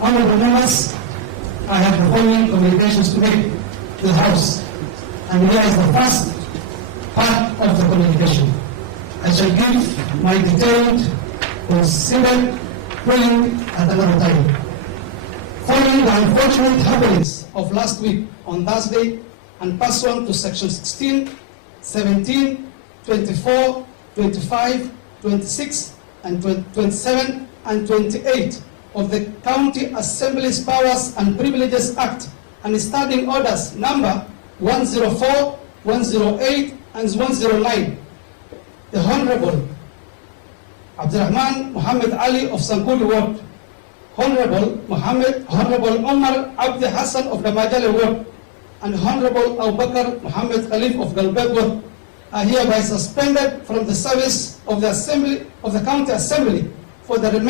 Honorable members, I have the following communications to make to the House, and here is the first part of the communication. I shall give my detailed, considered ruling at another time. Following the unfortunate happenings of last week on Thursday, and pursuant to Section 16, 17, 24, 25, 26, and 27, and 28 of the County Assembly's Powers and Privileges Act and Standing Orders number 104, 108, and 109, the Honorable Abdurrahman Muhammad Ali of Sankuli Ward, Honorable Omar Abdi Hassan of the Majale Ward, and Honorable Abu Bakr Muhammad Khalif of Galbeg Ward are hereby suspended from the service of the County Assembly for the remaining